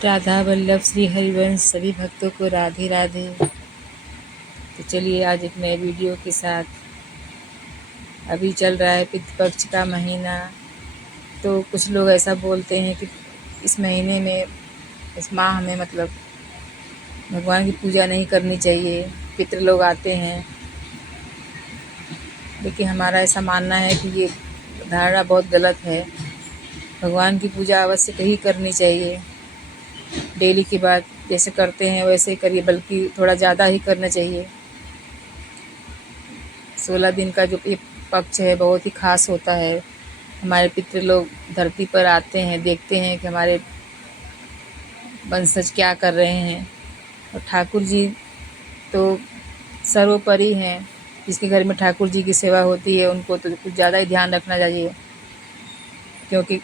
राधा वल्लभ श्री हरिवंश सभी भक्तों को राधे राधे। तो चलिए आज एक नए वीडियो के साथ। अभी चल रहा है पितृपक्ष का महीना, तो कुछ लोग ऐसा बोलते हैं कि इस महीने में, इस माह में मतलब भगवान की पूजा नहीं करनी चाहिए, पितृ लोग आते हैं। लेकिन हमारा ऐसा मानना है कि ये धारणा बहुत गलत है। भगवान की पूजा अवश्य ही करनी चाहिए। डेली की बात जैसे करते हैं वैसे ही करिए, बल्कि थोड़ा ज़्यादा ही करना चाहिए। 16 दिन का जो ये पक्ष है बहुत ही खास होता है। हमारे पितृ लोग धरती पर आते हैं, देखते हैं कि हमारे वंशज क्या कर रहे हैं। और ठाकुर जी तो सर्वोपरि हैं। जिसके घर में ठाकुर जी की सेवा होती है उनको तो कुछ ज़्यादा ही ध्यान रखना चाहिए, क्योंकि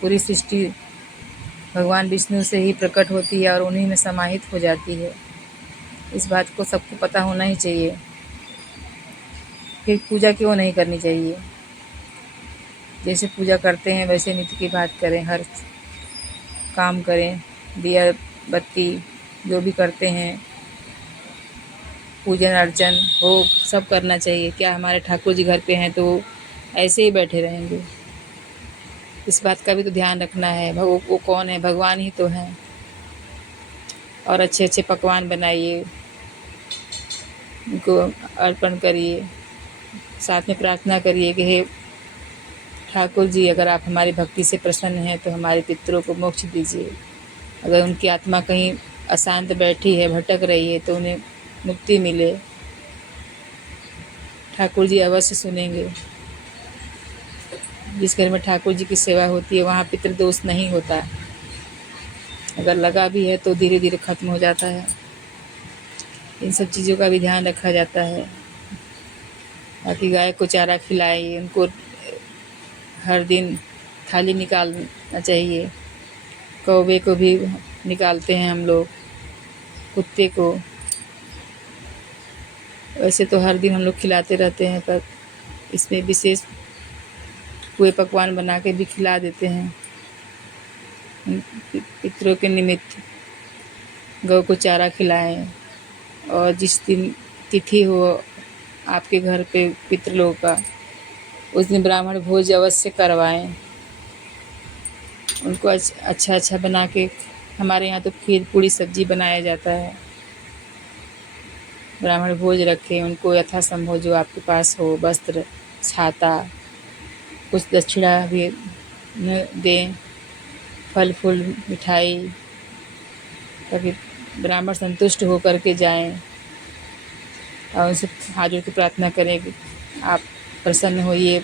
पूरी सृष्टि भगवान विष्णु से ही प्रकट होती है और उन्हीं में समाहित हो जाती है। इस बात को सबको पता होना ही चाहिए। फिर पूजा क्यों नहीं करनी चाहिए? जैसे पूजा करते हैं वैसे नित्य की बात करें, हर काम करें, दिया बत्ती जो भी करते हैं, पूजन अर्चन भोग सब करना चाहिए। क्या हमारे ठाकुर जी घर पे हैं तो ऐसे ही बैठे रहेंगे? इस बात का भी तो ध्यान रखना है। वो कौन है? भगवान ही तो हैं। और अच्छे अच्छे पकवान बनाइए, उनको अर्पण करिए, साथ में प्रार्थना करिए कि हे ठाकुर जी, अगर आप हमारी भक्ति से प्रसन्न हैं तो हमारे पितरों को मोक्ष दीजिए। अगर उनकी आत्मा कहीं अशांत बैठी है, भटक रही है, तो उन्हें मुक्ति मिले। ठाकुर जी अवश्य सुनेंगे। जिस घर में ठाकुर जी की सेवा होती है वहाँ पितृदोष नहीं होता। अगर लगा भी है तो धीरे धीरे खत्म हो जाता है। इन सब चीज़ों का भी ध्यान रखा जाता है। बाकी गाय को चारा खिलाइए, उनको हर दिन थाली निकालना चाहिए। कौवे को भी निकालते हैं हम लोग, कुत्ते को। वैसे तो हर दिन हम लोग खिलाते रहते हैं, पर इसमें विशेष पूरे पकवान बना के भी खिला देते हैं। पितरों के निमित्त गौ को चारा खिलाएं। और जिस दिन तिथि हो आपके घर पे पितृ लोगों का, उस दिन ब्राह्मण भोज अवश्य करवाएं। उनको अच्छा अच्छा बना के, हमारे यहाँ तो खीर पूड़ी सब्जी बनाया जाता है। ब्राह्मण भोज रखें, उनको यथासंभव जो आपके पास हो, वस्त्र, छाता, कुछ दक्षिणा भी दें, फल फूल मिठाई, ताकि ब्राह्मण संतुष्ट हो करके जाएं। और उनसे हाथ जोड़ के प्रार्थना करें कि आप प्रसन्न होइए।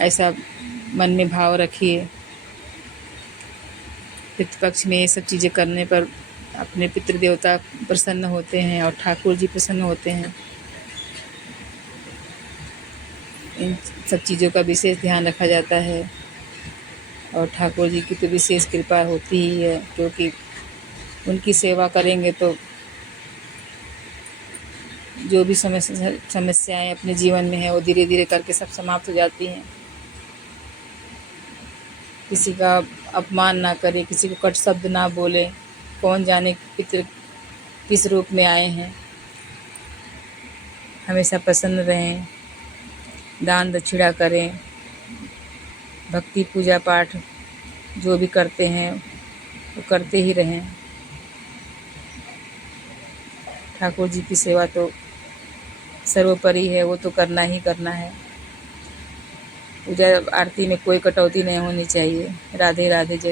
ऐसा मन में भाव रखिए। पितृपक्ष में ये सब चीज़ें करने पर अपने पितृ देवता प्रसन्न होते हैं और ठाकुर जी प्रसन्न होते हैं। इन सब चीज़ों का विशेष ध्यान रखा जाता है। और ठाकुर जी की तो विशेष कृपा होती ही है, क्योंकि उनकी सेवा करेंगे तो जो भी समस्याएं अपने जीवन में है वो धीरे धीरे करके सब समाप्त हो जाती हैं। किसी का अपमान ना करें, किसी को कट शब्द ना बोले। कौन जाने पितृ किस रूप में आए हैं। हमेशा प्रसन्न रहें, दान दक्षिणा करें, भक्ति पूजा पाठ जो भी करते हैं वो करते ही रहें। ठाकुर जी की सेवा तो सर्वोपरि है, वो तो करना ही करना है। पूजा आरती में कोई कटौती नहीं होनी चाहिए। राधे राधे। जय